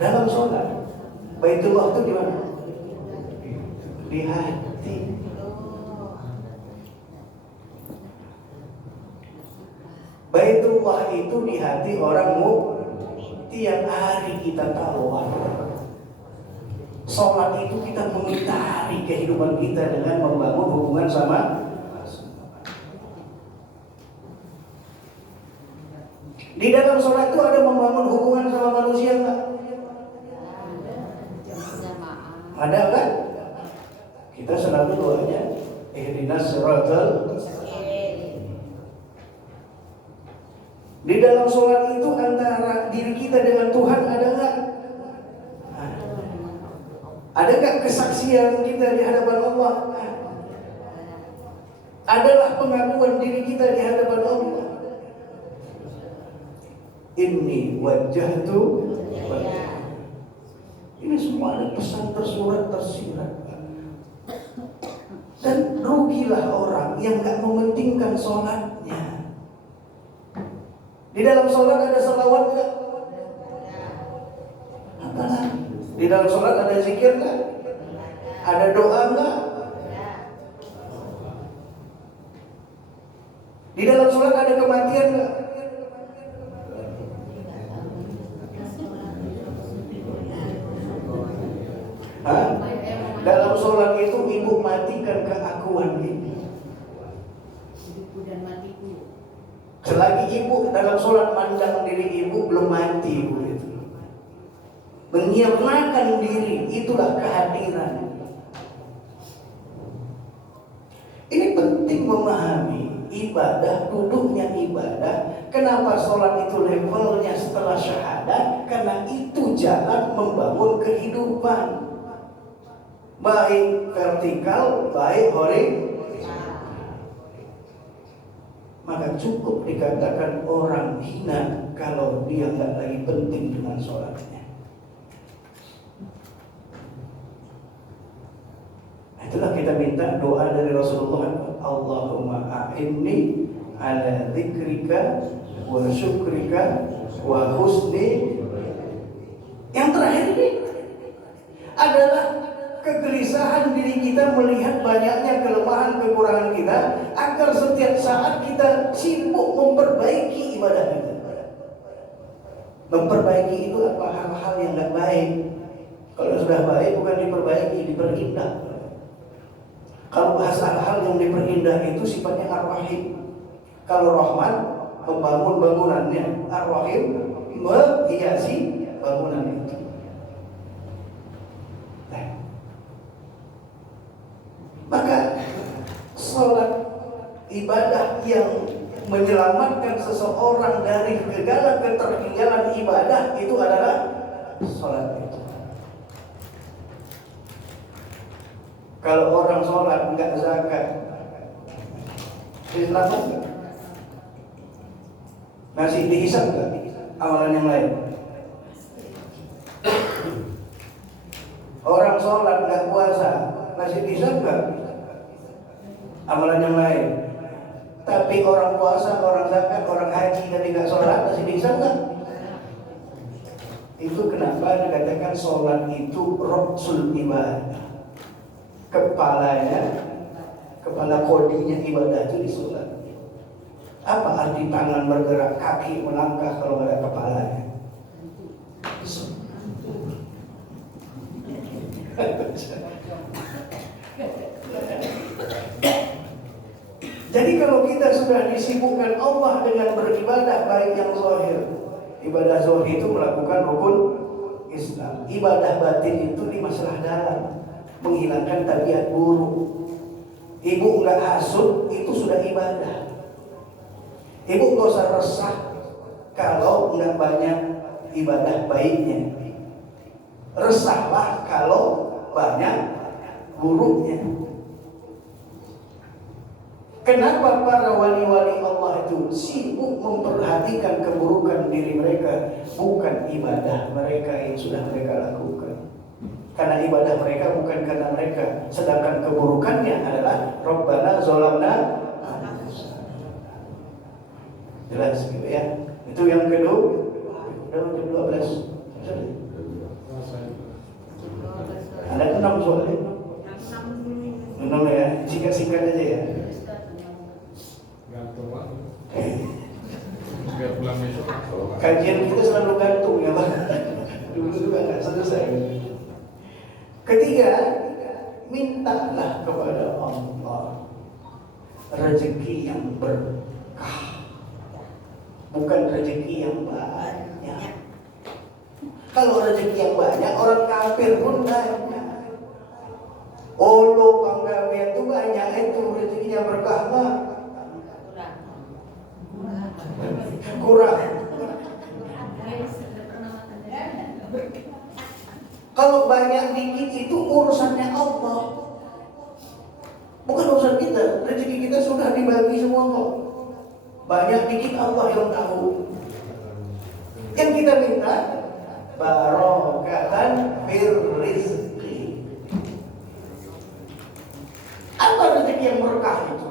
Dalam sholat, Baitullah itu di mana? Di hati. Baitullah itu di hati orang mukmin. Tiap hari kita tahu sholat itu kita mengitari kehidupan kita dengan membangun hubungan sama. Di dalam sholat itu ada membangun hubungan sama manusia enggak? Ada kan? Kita selalu doanya ihdinas siratal. Di dalam sholat itu antara diri kita dengan Tuhan ada enggak? Ada enggak kesaksian kita di hadapan Allah? Adalah pengakuan diri kita di hadapan Allah. Inni wajjahtu. Ini semua ada pesan tersurat tersirat. Dan rugilah orang yang gak mementingkan sholatnya. Di dalam sholat ada salawat gak? Di dalam sholat ada zikir gak? Ada doa gak? Di dalam sholat ada kematian gak? Hah? Dalam sholat itu ibu matikan keakuan ini. Selagi ibu dalam sholat mandang diri ibu belum mati ibu itu. Menyernakan diri itulah kehadiran. Ini penting memahami ibadah, duduknya ibadah. Kenapa sholat itu levelnya setelah syahadat? Karena itu jalan membangun kehidupan. Baik vertikal, baik horizontal. Maka cukup dikatakan orang hina kalau dia nggak lagi penting dengan sholatnya. Itulah kita minta doa dari Rasulullah. Allahumma a'inni ala dzikrika wa syukrika wa husni. Yang terakhir ini adalah kegelisahan diri kita melihat banyaknya kelemahan kekurangan kita, agar setiap saat kita sibuk memperbaiki ibadah kita. Memperbaiki itu apa? Hal-hal yang tidak baik. Kalau sudah baik bukan diperbaiki, diperindah. Kalau bahas hal-hal yang diperindah itu sifatnya ar-rahim. Kalau Rahman membangun bangunannya, ar-rahim menghiasi bangunan itu. Maka sholat ibadah yang menyelamatkan seseorang dari segala ketertinggalan ibadah itu adalah sholat itu. Kalau orang sholat enggak zakat, diselamat enggak? Masih dihisab enggak amalan yang lain? Orang sholat enggak puasa, masih dihisab enggak amalan yang lain? Tapi orang puasa, orang zakat, orang haji tapi enggak sholat, masih dihisab enggak? Itu kenapa dikatakan sholat itu roksul ibadah. Kepala kodinya ibadah itu di sholat. Apa arti tangan bergerak, kaki melangkah kalau ada kepalanya? Jadi kalau kita sudah disibukkan Allah dengan beribadah, baik yang zahir, ibadah zahir itu melakukan rukun Islam. Ibadah batin itu di masalah dalam, menghilangkan tabiat buruk. Ibu enggak hasut, itu sudah ibadah. Ibu enggak usah resah kalau enggak banyak ibadah baiknya. Resahlah kalau banyak buruknya. Kenapa para wali-wali Allah itu sibuk memperhatikan keburukan diri mereka, bukan ibadah mereka yang sudah mereka lakukan? Karena ibadah mereka bukan karena mereka, sedangkan keburukannya adalah Rabbana zolamna. Jelas gitu ya. Itu yang kedua. Udah 12. Ada 6 soalnya. 6 ya. Singkat-singkat aja ya. Kajian kita selalu gantung ya Pak. Dulu juga nggak selesai. Ketiga, mintalah kepada Allah rezeki yang berkah, bukan rezeki yang banyak. Kalau rezeki yang banyak, orang kafir pun banyak. Olo panggawe itu banyak, itu rezekinya berkah mah kurang. Kalau banyak dikit itu urusannya Allah, bukan urusan kita. Rezeki kita sudah dibagi semua kok. Banyak dikit Allah yang tahu. Yang kita minta barokatan fir rizqi. Apa rezeki yang berkah itu?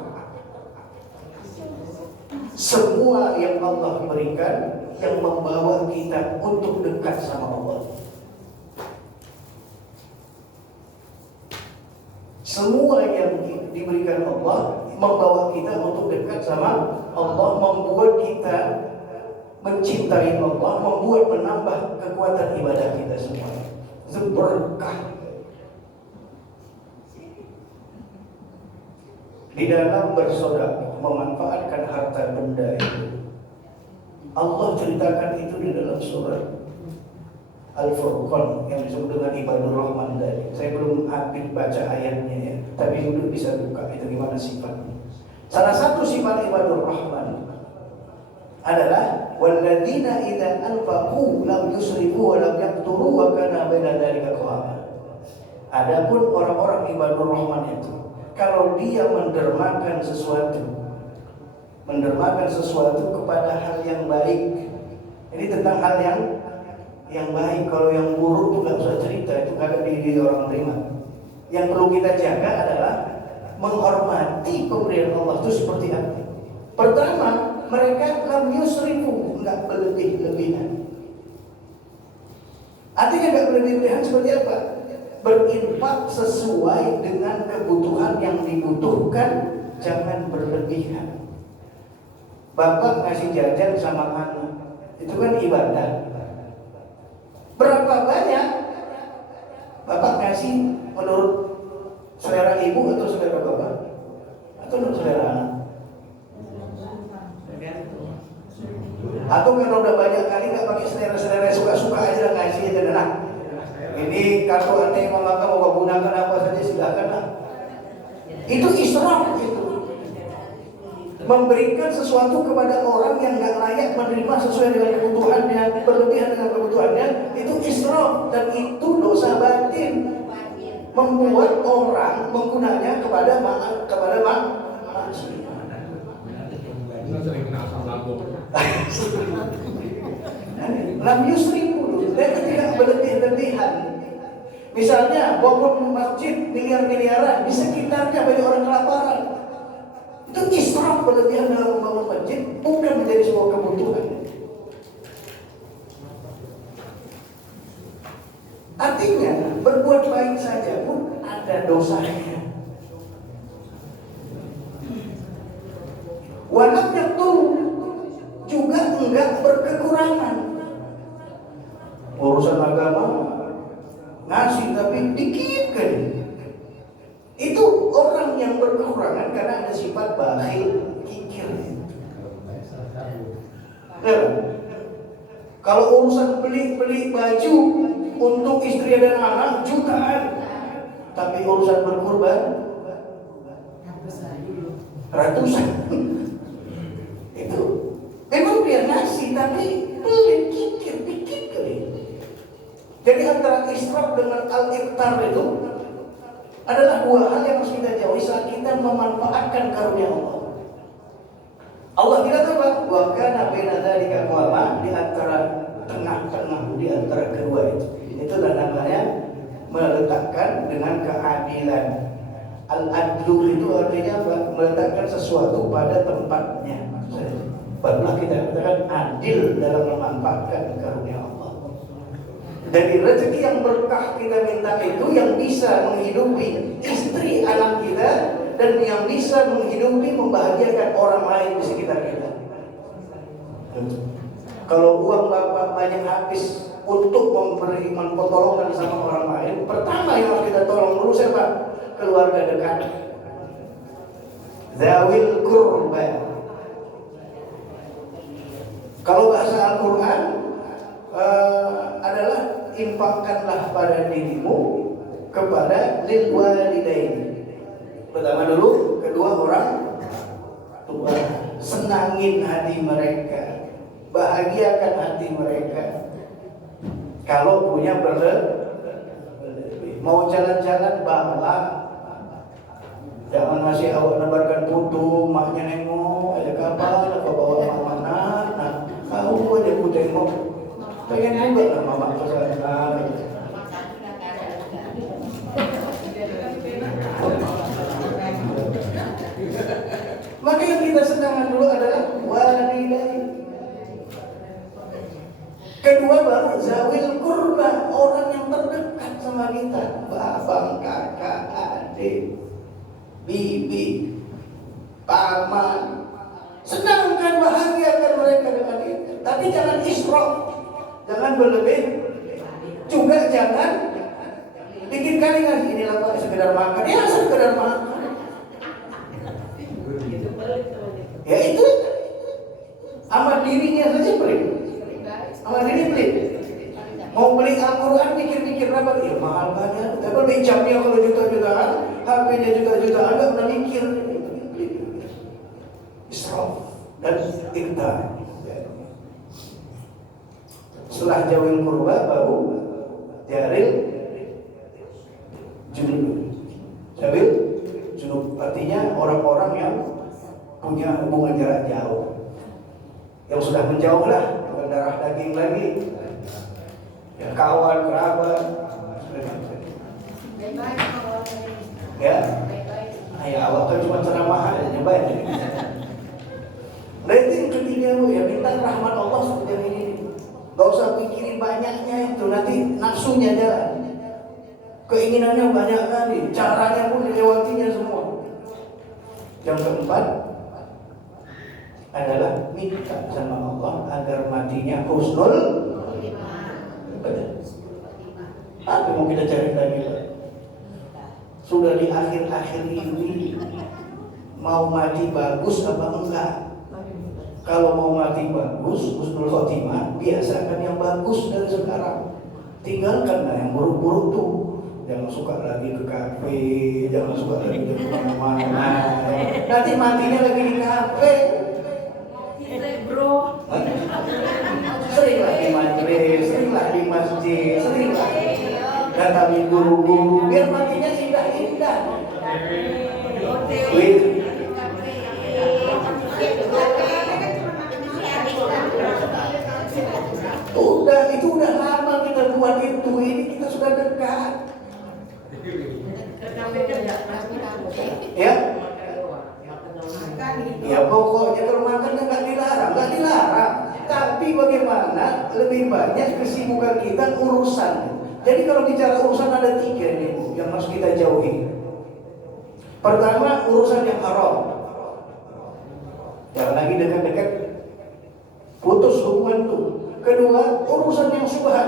Semua yang Allah berikan yang membawa kita untuk dekat sama Allah. Semua yang diberikan Allah membawa kita untuk dekat sama Allah, membuat kita mencintai Allah, membuat menambah kekuatan ibadah kita semua. Itu berkah. Di dalam bersedekah, memanfaatkan harta benda itu, Allah ceritakan itu di dalam surat Al-Furqan yang disebut dengan Ibadur Rahman tadi. Saya belum habis baca ayatnya ya, tapi dulu bisa buka itu gimana sifatnya. Salah satu sifat Ibadur Rahman adalah walladzina idza anfaqu lam yusrifu wa lam yaqturu wa kana baina dzalika qawama. Adapun orang-orang Ibadur Rahman itu, kalau dia mendermakan sesuatu kepada hal yang baik. Ini tentang hal yang baik. Kalau yang buruk itu nggak usah cerita, itu nggak ada di orang terima. Yang perlu kita jaga adalah menghormati pemberian Allah itu seperti apa. Pertama, mereka lam yusrifu, nggak berlebih-lebihan. Artinya nggak berlebih-lebihan seperti apa? Berinfak sesuai dengan kebutuhan yang dibutuhkan, jangan berlebihan. Bapak ngasih jajan sama anak, itu kan ibadah. Berapa banyak Bapak ngasih menurut selera ibu atau selera bapak? Atau menurut selera anak? Atau kalau udah banyak kali nggak pakai selera suka-suka aja ngasih aja nah. Ini kartu aneh mama kamu mau gunakan apa saja silakan lah. Itu israf itu. Memberikan sesuatu kepada orang yang nggak layak menerima sesuai dengan kebutuhannya, berlebihan dengan kebutuhannya, itu israf dan itu dosa batin. Membuat orang menggunanya kepada maksiat. Lam yusrifu, dan tidak berlebih-lebihan. Misalnya bangun masjid miliar-miliaran, di sekitarnya banyak orang kelaparan. Itu israf, berlebihan dalam membangun masjid, bukan menjadi sebuah kebutuhan. Artinya berbuat baik saja pun ada dosanya. Walau itu juga enggak berkekurangan. Urusan agama ngasih tapi dikit kan. Itu orang yang berkekurangan karena ada sifat bakhil, kikir. Ya. Kalau urusan beli baju untuk istri dan anak jutaan, tapi urusan berkurban ratusan. Itu memang dia ngasih tapi beli kikir dikit kali. Jadi antara israf dengan al-iqtar itu adalah dua hal yang harus kita jauhi saat kita memanfaatkan karunia Allah. Allah bilang apa? Wa kana baina dzalika qawama, di antara tengah-tengah di antara kedua itu. Itulah namanya meletakkan dengan keadilan. Al-adlu itu artinya apa? Meletakkan sesuatu pada tempatnya. Barulah kita katakan adil dalam memanfaatkan karunia Allah. Dari rezeki yang berkah kita minta itu yang bisa menghidupi istri anak kita dan yang bisa menghidupi membahagiakan orang lain di sekitar kita. Kalau uang bapak banyak habis untuk memberi pertolongan sama orang lain, pertama yang harus kita tolong dulu siapa? Keluarga dekat. Zawil kurba. Kalau bahasa Al-Quran adalah infakkanlah pada dirimu kepada lil walidaini. Pertama dulu, kedua orang tua. Senangin hati mereka, bahagiakan hati mereka. Kalau punya berlebih, mau jalan-jalan bawa. Jangan masih awak nebarkan putu, maknya nengok, ada kabar, kau bawa mana? Nah, kau aja ku tengok. Pengen juga lah mama ke sana. Maka yang kita senangkan dulu adalah walidain. Kedua baru zawil kurba, orang yang terdekat sama kita, babang, kakak, adik, bibi, paman. Senangkan, bahagiakan mereka dengan itu. Tapi jangan israf, jangan berlebih. Juga jangan bikin kalingan. Inilah Pak, sekedar makan. Ya sekedar makan. Ya itu sama dirinya saja pelit. Sama diri pelit. Mau beli Al-Quran mikir-mikir berapa? Ya mahal banyak. Tapi beli jamnya kalau juta-jutaan, HP-nya juta-jutaan, enggak pernah mikir. Israf dan iqtar. Setelah jawil kurba baru jaril junub. Jawil junub artinya orang-orang yang punya hubungan jarak jauh, yang sudah menjauh lah, bukan darah daging lagi, ya, kawan, kerabat, ya, ayah awak kan cuma ceramah aja, banyak. Nah itu yang ketiga ya, minta rahmat Allah seperti ini. Gak usah pikirin banyaknya itu, nanti nafsunya jalan, keinginannya banyak kali, caranya pun dilewatinya semua. Yang keempat adalah minta sama Allah agar matinya husnul khotimah. Apa mau kita cari lagi? Sudah di akhir-akhir ini mau mati bagus apa enggak? Kalau mau mati bagus, husnul khotimah, biasakan yang bagus dari sekarang. Tinggalkanlah yang buruk-buruk tuh. Jangan suka lagi ke kafe, jangan suka lagi ke mana-mana. Nanti matinya lagi di kafe. Bro, Seringlah di majelis, seringlah di masjid, seringlah datangi guru-guru, biar matinya indah-indah. Itu udah lama kita buat itu, ini kita sudah dekat. Ya? Ya pokoknya kalau makan nggak dilarang. Tapi bagaimana lebih banyak kesibukan kita urusan. Jadi kalau bicara urusan ada 3 nih yang harus kita jauhi. Pertama urusan yang haram. Jangan lagi dekat-dekat, putus hubungan tuh. Kedua urusan yang syubhat.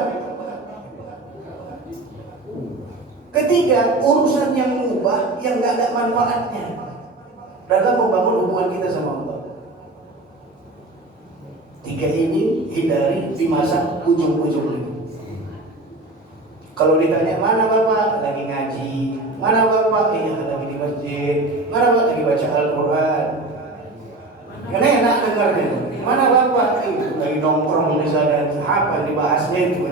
Ketiga urusan yang mubah yang nggak ada manfaatnya dalam membangun hubungan kita sama Allah. 3 ini hindari di masa ujung-ujung ini. Kalau ditanya mana bapak lagi ngaji, mana bapak lagi di masjid, mana bapak lagi baca Al-Quran, kan enak dengarnya. Mana bapak lagi nongkrong di sana, apa dibahasnya itu?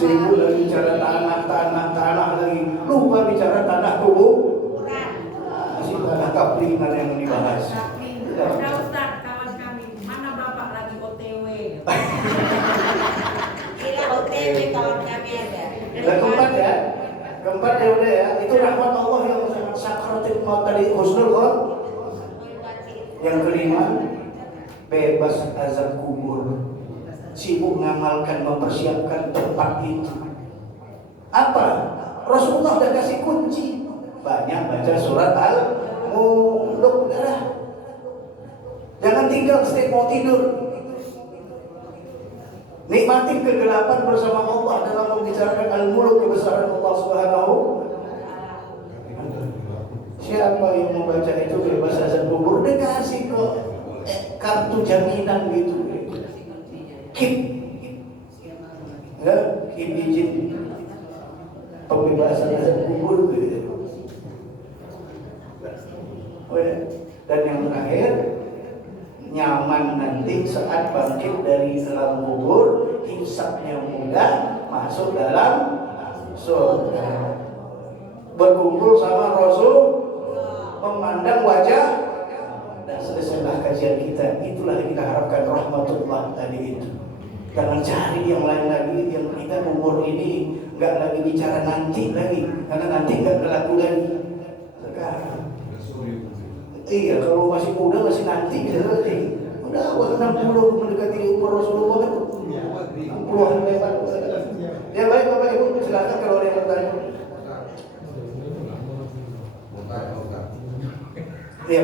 Sibuk lagi bicara tanah lagi, lupa bicara tanah kuburan. Si tanah kaplingan yang dibahas. Udah Ustaz, kawan kami, mana bapak lagi OTW? Ini OTW kawan kami ada. Dan keempat ya udah ya, itu rahmat Allah yang sangat sakaratul maut tadi, husnul Yang kelima, bebas azab kubur. Sibuk ngamalkan, mempersiapkan tempat itu. Apa? Rasulullah udah kasih kunci. Banyak baca surat Al-Mulk. Jangan tinggal setiap mau tidur. Nikmati kegelapan bersama Allah dalam membicarakan Al-Mulk, kebesaran Allah Subhanahu. Siapa yang membaca itu bebas azab kubur, dia kasih kok kartu jaminan gitu. Keep izin pembebasan azab kubur gitu. Dan yang terakhir, nyaman nanti saat bangkit dari dalam kubur, hisabnya mudah, masuk dalam surga, berkumpul sama Rasul, memandang wajah, dan selesailah kajian kita. Itulah yang kita harapkan, rahmatullah tadi itu. Jangan cari yang lain lagi, yang kita umur ini nggak lagi bicara nanti lagi, karena nanti nggak berlaku lagi. Sekarang, iya, kalau masih muda masih nanti bisa nanti. Udah awal 60 mendekati umur Rasulullah kan, 60-an lewat. Ya baik Bapak Ibu, silakan kalau ada yang bertanya. Iya.